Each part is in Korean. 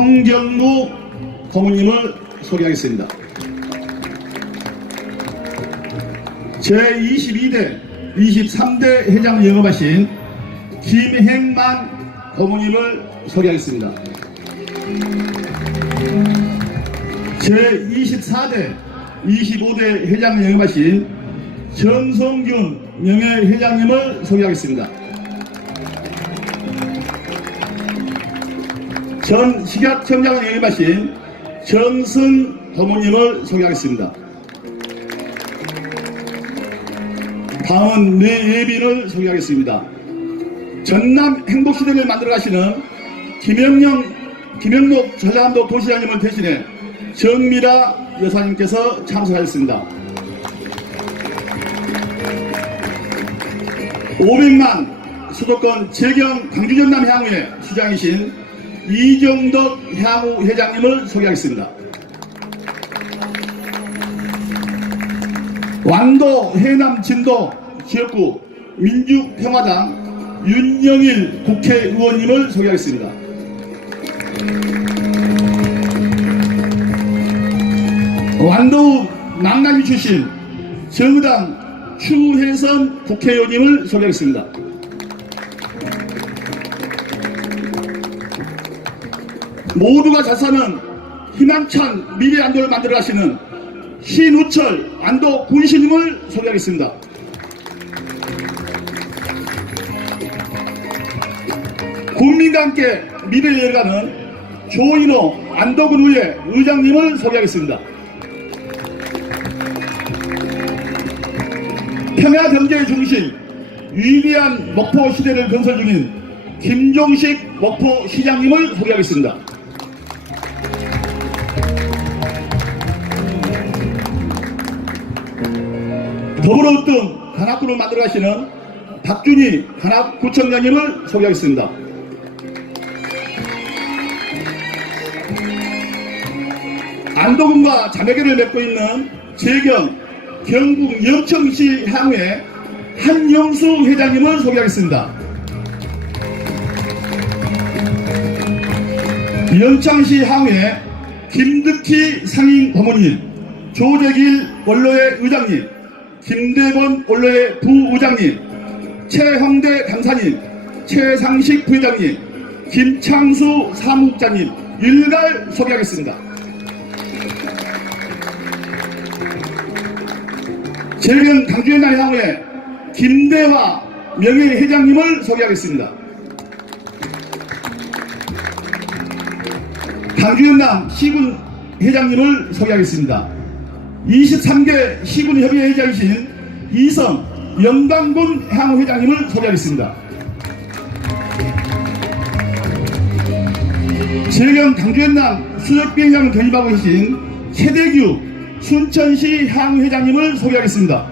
홍경무 고문님을 소개하겠습니다. 제22대, 23대 회장 영업하신 김행만 고문님을 소개하겠습니다. 제24대, 25대 회장 영업하신 정성균 명예회장님을 소개하겠습니다. 전 식약청장을 영입하신 정승 고모님을 소개하겠습니다. 다음은 내 예비를 소개하겠습니다. 전남 행복시대를 만들어 가시는 김영영, 김영록 전라남도 도시장님을 대신해 정미라 여사님께서 참석하셨습니다. 500만 수도권 재경 광주전남 향후의 수장이신 이정덕 향후 회장님을 소개하겠습니다. 완도 해남 진도 지역구 민주평화당 윤영일 국회의원님을 소개하겠습니다. 완도 망나니 출신 정의당 추혜선 국회의원님을 소개하겠습니다. 모두가 잘 사는 희망찬 미래 안도를 만들어 가시는 신우철 안도 군신님을 소개하겠습니다. 국민과 함께 미래를 열어가는 조인호 안도군의회 의장님을 소개하겠습니다. 평야 경제의 중심 위대한 목포 시대를 건설 중인 김종식 목포 시장님을 소개하겠습니다. 더불어 으뜸 관악구를 만들어 가시는 박준희 관악구청장님을 소개하겠습니다. 안도군과 자매계를 맺고 있는 재경 경북 영천시 향후의 한영수 회장님을 소개하겠습니다. 영창시 향후의 김득희 상임 고모님, 조재길 원로의 의장님, 김대건 원로의 부의장님, 최형대 강사님, 최상식 부회장님, 김창수 사무국장님 일갈 소개하겠습니다. 재경 강주연단 향후에 김대화 명예회장님을 소개하겠습니다. 강주연남 시군 회장님을 소개하겠습니다. 23개 시군 협의회 회장이신 이성 영광군 향후 회장님을 소개하겠습니다. 재경 강주연남 수석비행장을 견입하고 계신 최대규 순천시 향후 회장님을 소개하겠습니다.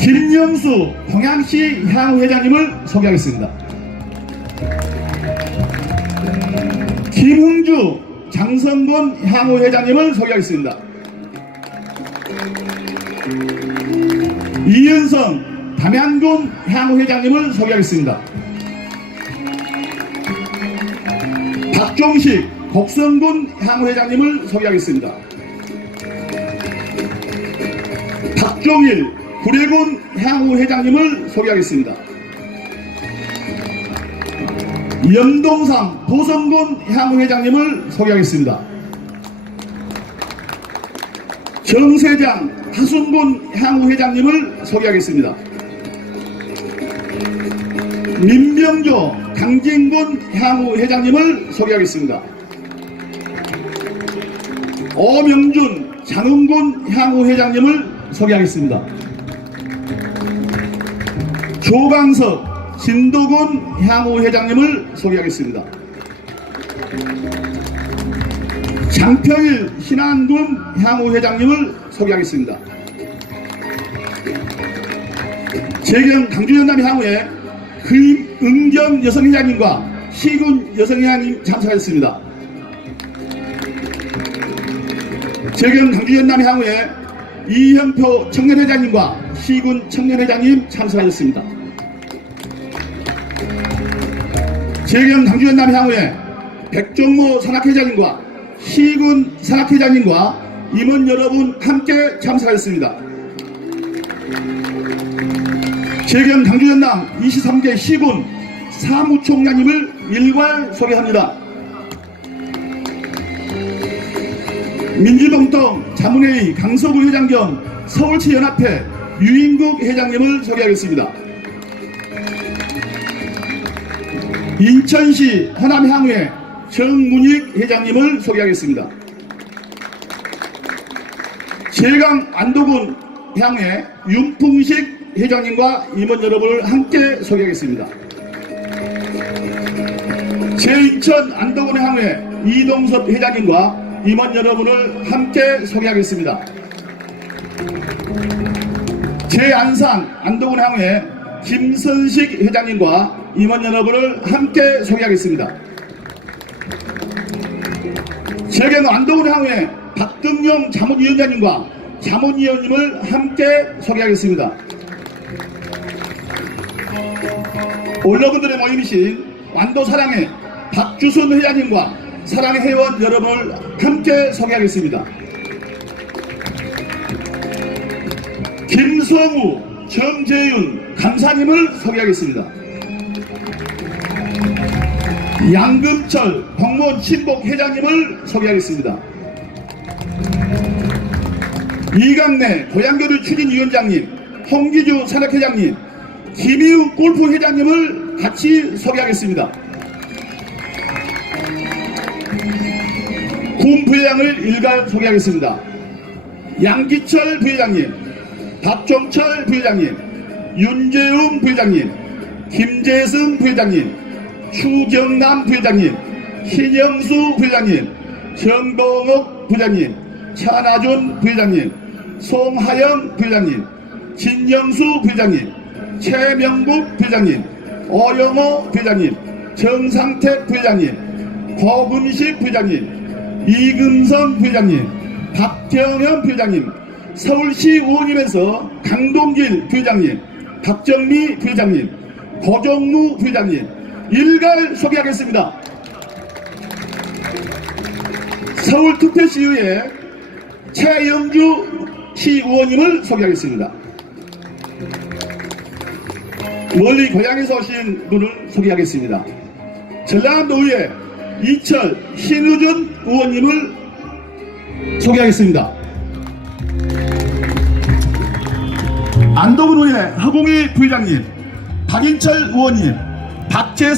김영수 광양시 향후 회장님을 소개하겠습니다. 김흥주 장성곤 향후 회장님을 소개하겠습니다. 이은성 담양군 향후 회장님을 소개하겠습니다. 박종식 곡성군 향후 회장님을 소개하겠습니다. 박종일 구례군 향후 회장님을 소개하겠습니다. 염동삼 보성군 향후 회장님을 소개하겠습니다. 정세장 하순군 향후 회장님을 소개하겠습니다. 민병조 강진군 향후 회장님을 소개하겠습니다. 오명준 장흥군 향후 회장님을 소개하겠습니다. 조강석 진도군 향후 회장님을 소개하겠습니다. 장평일 신안군 향후 회장님을 소개하겠습니다. 재경 강주연남 향후에 금은경 여성회장님과 시군 여성회장님 참석하셨습니다. 재경 강주연남 향후에 이현표 청년회장님과 시군 청년회장님 참석하셨습니다. 재경 강주연남 향후에 백종모 산악회장님과 시군 산악회장님과 임원 여러분 함께 참석하였습니다. 재경 강주연남 23개 시군 사무총장님을 일괄 소개합니다. 민주동통 자문회의 강서구 회장 겸 서울시 연합회 유인국 회장님을 소개하겠습니다. 인천시 호남향후회 정문익 회장님을 소개하겠습니다. 제강 안도군 향회 윤풍식 회장님과 임원 여러분을 함께 소개하겠습니다. 제2천 안도군 향회 이동섭 회장님과 임원 여러분을 함께 소개하겠습니다. 제안산 안동군 향회 김선식 회장님과 임원 여러분을 함께 소개하겠습니다. 안동군 향회 박등용 자문위원장님과 자문위원님을 함께 소개하겠습니다. 올러분들의 모임이신 완도 사랑의 박주순 회장님과 사랑의 회원 여러분을 함께 소개하겠습니다. 김성우, 정재윤 강사님을 소개하겠습니다. 양금철 공무원 친복 회장님을 소개하겠습니다. 이강래 고양교류 추진위원장님, 홍기주 산악회장님, 김희웅 골프 회장님을 같이 소개하겠습니다. 군 부회장을 일괄 소개하겠습니다. 양기철 부회장님, 박종철 부회장님, 윤재웅 부회장님, 김재승 부회장님, 추경남 부회장님, 신영수 부회장님, 정동욱 부회장님, 차나준 부회장님, 송하영 부회장님, 진영수 부회장님, 최명국 부회장님, 오영호 부회장님, 정상택 부회장님, 고금식 부회장님, 이금성 부회장님, 박경현 부회장님, 서울시 의원님에서 강동길 부회장님, 박정미 부회장님, 고정무 부회장님 일괄 소개하겠습니다. 서울 특별시의회 최영주 시의원님을 소개하겠습니다. 멀리 고향에서 오신 분을 소개하겠습니다. 전라남도의회 이철 신우준 의원님을 소개하겠습니다. 안동은의회 허공희 부회장님, 박인철 의원님, 박재선